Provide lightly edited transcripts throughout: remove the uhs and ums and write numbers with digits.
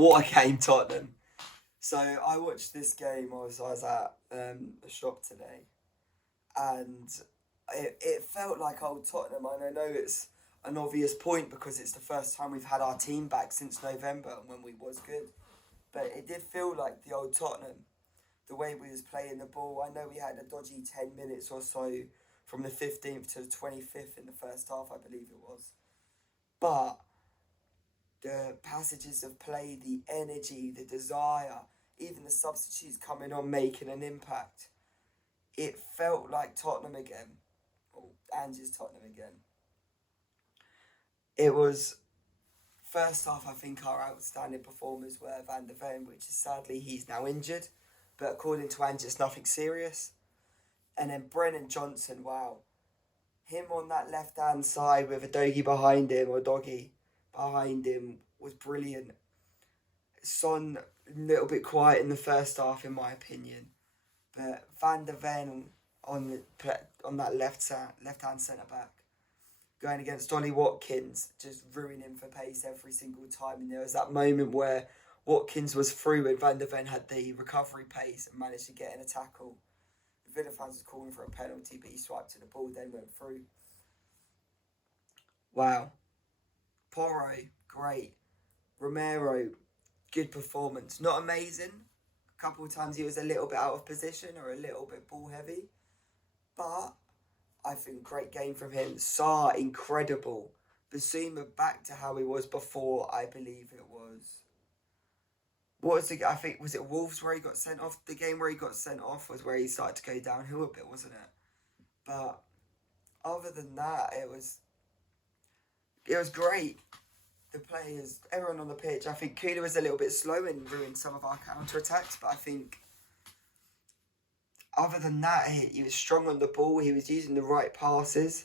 What a game, Tottenham. So I watched this game. I was at a shop today, and it felt like old Tottenham. And I know it's an obvious point because it's the first time we've had our team back since November when we was good. But it did feel like the old Tottenham. The way we was playing the ball. I know we had a dodgy 10 minutes or so from the 15th to the 25th in the first half, I believe it was. But the passages of play, the energy, the desire, even the substitutes coming on making an impact. It felt like Tottenham again. Or Angie's Tottenham again. It was first half, I think our outstanding performers were Van der Ven, which is sadly he's now injured. But according to Angie, it's nothing serious. And then Brennan Johnson, wow. Him on that left hand side with a doggy behind him, or doggy behind him, was brilliant. Son, a little bit quiet in the first half, in my opinion. But Van der Ven on that left hand centre back, going against Ollie Watkins, just ruining for pace every single time. And there was that moment where Watkins was through and Van der Ven had the recovery pace and managed to get in a tackle. The Villa fans was calling for a penalty, but he swiped to the ball, then went through. Wow. Porro, great. Romero, good performance. Not amazing. A couple of times he was a little bit out of position or a little bit ball heavy. But I think great game from him. Sarr, incredible. Basuma back to how he was before, I believe it was. What was I think, was it Wolves where he got sent off? The game where he got sent off was where he started to go downhill a bit, wasn't it? But other than that, it was great. The players, everyone on the pitch. I think Kuda was a little bit slow and ruined some of our counter-attacks, but I think other than that, he was strong on the ball. He was using the right passes.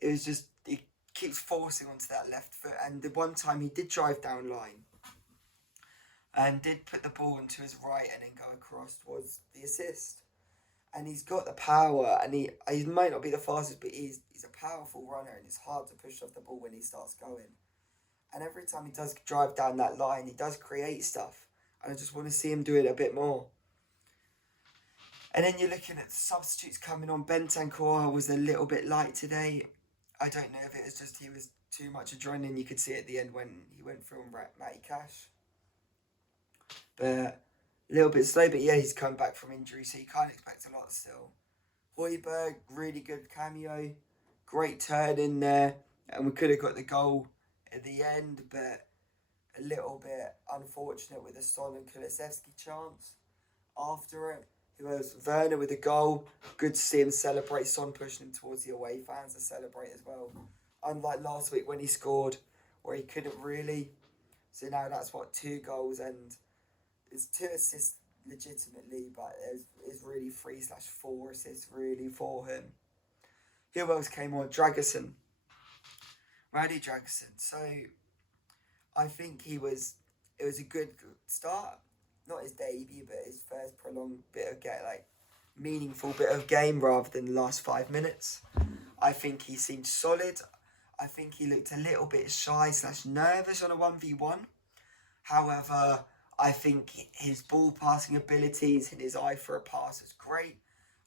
It was just, he keeps forcing onto that left foot. And the one time he did drive down line and did put the ball into his right and then go across was the assist. And he's got the power, and he might not be the fastest, but he's a powerful runner, and it's hard to push off the ball when he starts going. And every time he does drive down that line, he does create stuff. And I just want to see him do it a bit more. And then you're looking at the substitutes coming on. Bentancur was a little bit light today. I don't know if it was just he was too much adrenaline. You could see at the end when he went through on Matty Cash. But a little bit slow, but yeah, he's come back from injury, so you can't expect a lot still. Højbjerg, really good cameo. Great turn in there. And we could have got the goal at the end, but a little bit unfortunate with the Son and Kulusevski chance after it. It was Werner with the goal. Good to see him celebrate. Son pushing him towards the away fans to celebrate as well. Unlike last week when he scored, where he couldn't really. So now that's 2 goals, and it's 2 assists legitimately, but it's really 3/4 assists really for him. Who else came on? Dragerson. Radi Dragerson. So I think it was a good start. Not his debut, but his first prolonged bit of meaningful bit of game rather than the last 5 minutes. I think he seemed solid. I think he looked a little bit shy/nervous on a 1v1. However, I think his ball passing abilities and his eye for a pass was great.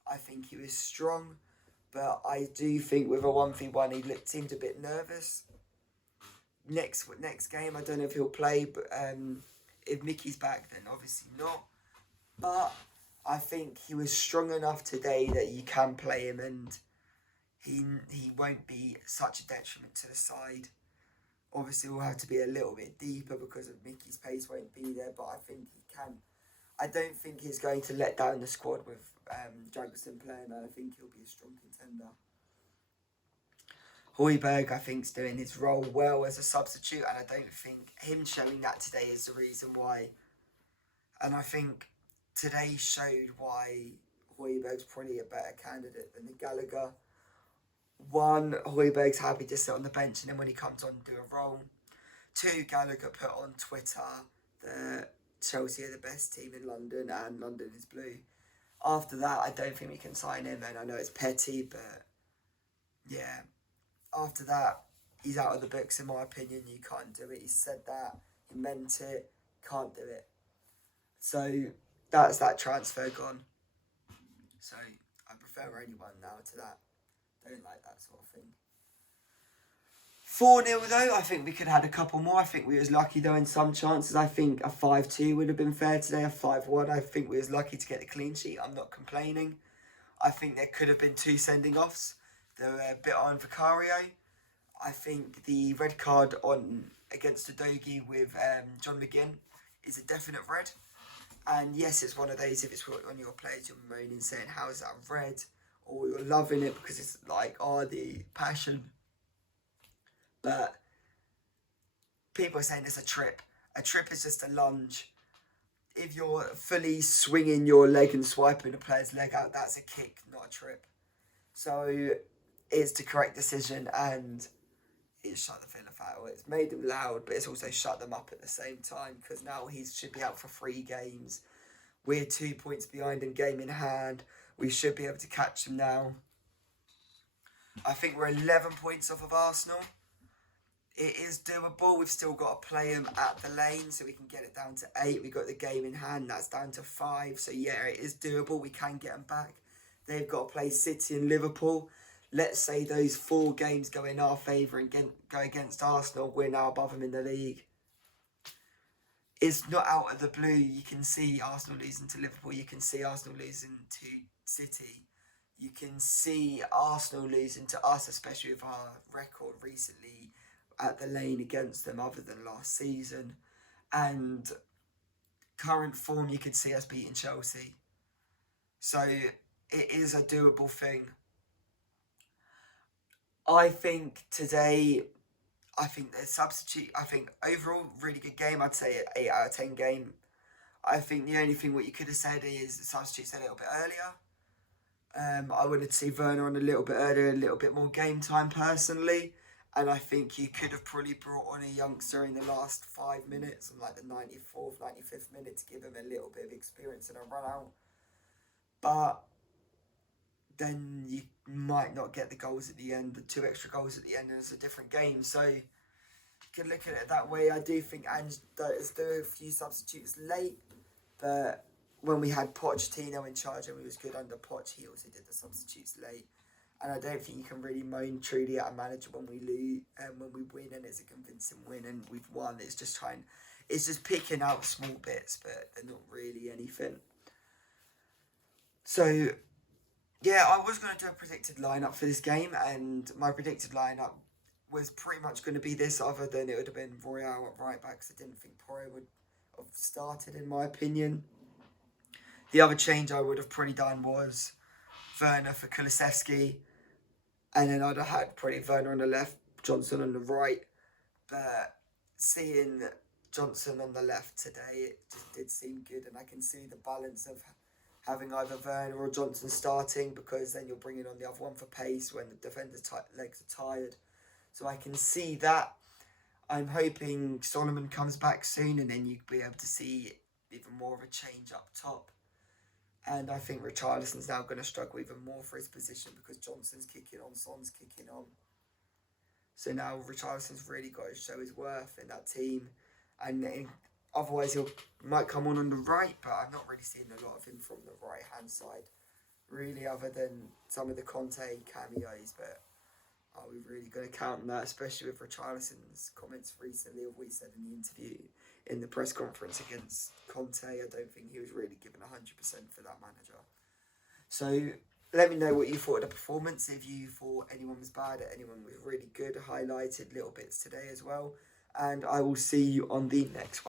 I think he was strong. But I do think with a 1v1 he seemed a bit nervous. Next game, I don't know if he'll play, but if Mickey's back, then obviously not. But I think he was strong enough today that you can play him, and he won't be such a detriment to the side. Obviously, we'll have to be a little bit deeper because of Mickey's pace won't be there, but I think he can. I don't think he's going to let down the squad with Dragerson playing, and I think he'll be a strong contender. Højbjerg, I think, is doing his role well as a substitute, and I don't think him showing that today is the reason why. And I think today showed why Højbjerg's probably a better candidate than the Gallagher. 1, Højbjerg's happy to sit on the bench, and then when he comes on, do a role. 2, Gallagher put on Twitter that Chelsea are the best team in London, and London is blue. After that, I don't think we can sign him, and I know it's petty, but yeah. After that, he's out of the books in my opinion. You can't do it. He said that. He meant it. Can't do it. So that's that transfer gone. So I prefer anyone now to that. Don't like that sort of thing. 4-0 though, I think we could have had a couple more. I think we was lucky though in some chances. I think a 5-2 would have been fair today, a 5-1. I think we was lucky to get the clean sheet. I'm not complaining. I think there could have been 2 sending offs. They were a bit on Vicario. I think the red card on against Udogie with John McGinn is a definite red. And yes, it's one of those, if it's on your players, you're moaning saying, how is that red? Or you're loving it because it's like, oh, the passion. But people are saying it's a trip. A trip is just a lunge. If you're fully swinging your leg and swiping a player's leg out, that's a kick, not a trip. So it's the correct decision, and it's shut the Villa foul. It's made them loud, but it's also shut them up at the same time, because now he should be out for 3 games. We're 2 points behind in game in hand. We should be able to catch them now. I think we're 11 points off of Arsenal. It is doable. We've still got to play them at the Lane, so we can get it down to 8. We've got the game in hand. That's down to 5. So, yeah, it is doable. We can get them back. They've got to play City and Liverpool. Let's say those 4 games go in our favour and go against Arsenal. We're now above them in the league. It's not out of the blue. You can see Arsenal losing to Liverpool. You can see Arsenal losing to City. You can see Arsenal losing to us, especially with our record recently at the Lane against them other than last season. And current form, you could see us beating Chelsea. So it is a doable thing. I think today, the substitute, overall, really good game. I'd say an 8 out of 10 game. I think the only thing what you could have said is the substitutes a little bit earlier. I wanted to see Werner on a little bit earlier, a little bit more game time personally. And I think you could have probably brought on a youngster in the last 5 minutes, on like the 94th, 95th minute, to give him a little bit of experience and a run out. But then you might not get the goals at the end, the 2 extra goals at the end, and it's a different game. So you can look at it that way. I do think Ange does do a few substitutes late, but when we had Pochettino in charge and we was good under Poch, he also did the substitutes late. And I don't think you can really moan truly at a manager when we lose and when we win, and it's a convincing win and we've won. It's just picking out small bits, but they're not really anything. So yeah, I was going to do a predicted lineup for this game, and my predicted lineup was pretty much going to be this, other than it would have been Royale at right back, because I didn't think Porro would have started, in my opinion. The other change I would have probably done was Werner for Kulusevski, and then I'd have had probably Werner on the left, Johnson on the right. But seeing Johnson on the left today, it just did seem good, and I can see the balance of having either Werner or Johnson starting, because then you're bringing on the other one for pace when the defender's legs are tired. So I can see that. I'm hoping Solomon comes back soon, and then you'll be able to see even more of a change up top. And I think Richarlison's now going to struggle even more for his position, because Johnson's kicking on, Son's kicking on. So now Richarlison's really got to show his worth in that team. And otherwise he might come on the right, but I'm not really seeing a lot of him from the right-hand side, really, other than some of the Conte cameos. But are we really going to count on that, especially with Richarlison's comments recently, of what he said in the interview, in the press conference against Conte? I don't think he was really given 100% for that manager. So let me know what you thought of the performance. If you thought anyone was bad, anyone was really good, highlighted little bits today as well. And I will see you on the next one.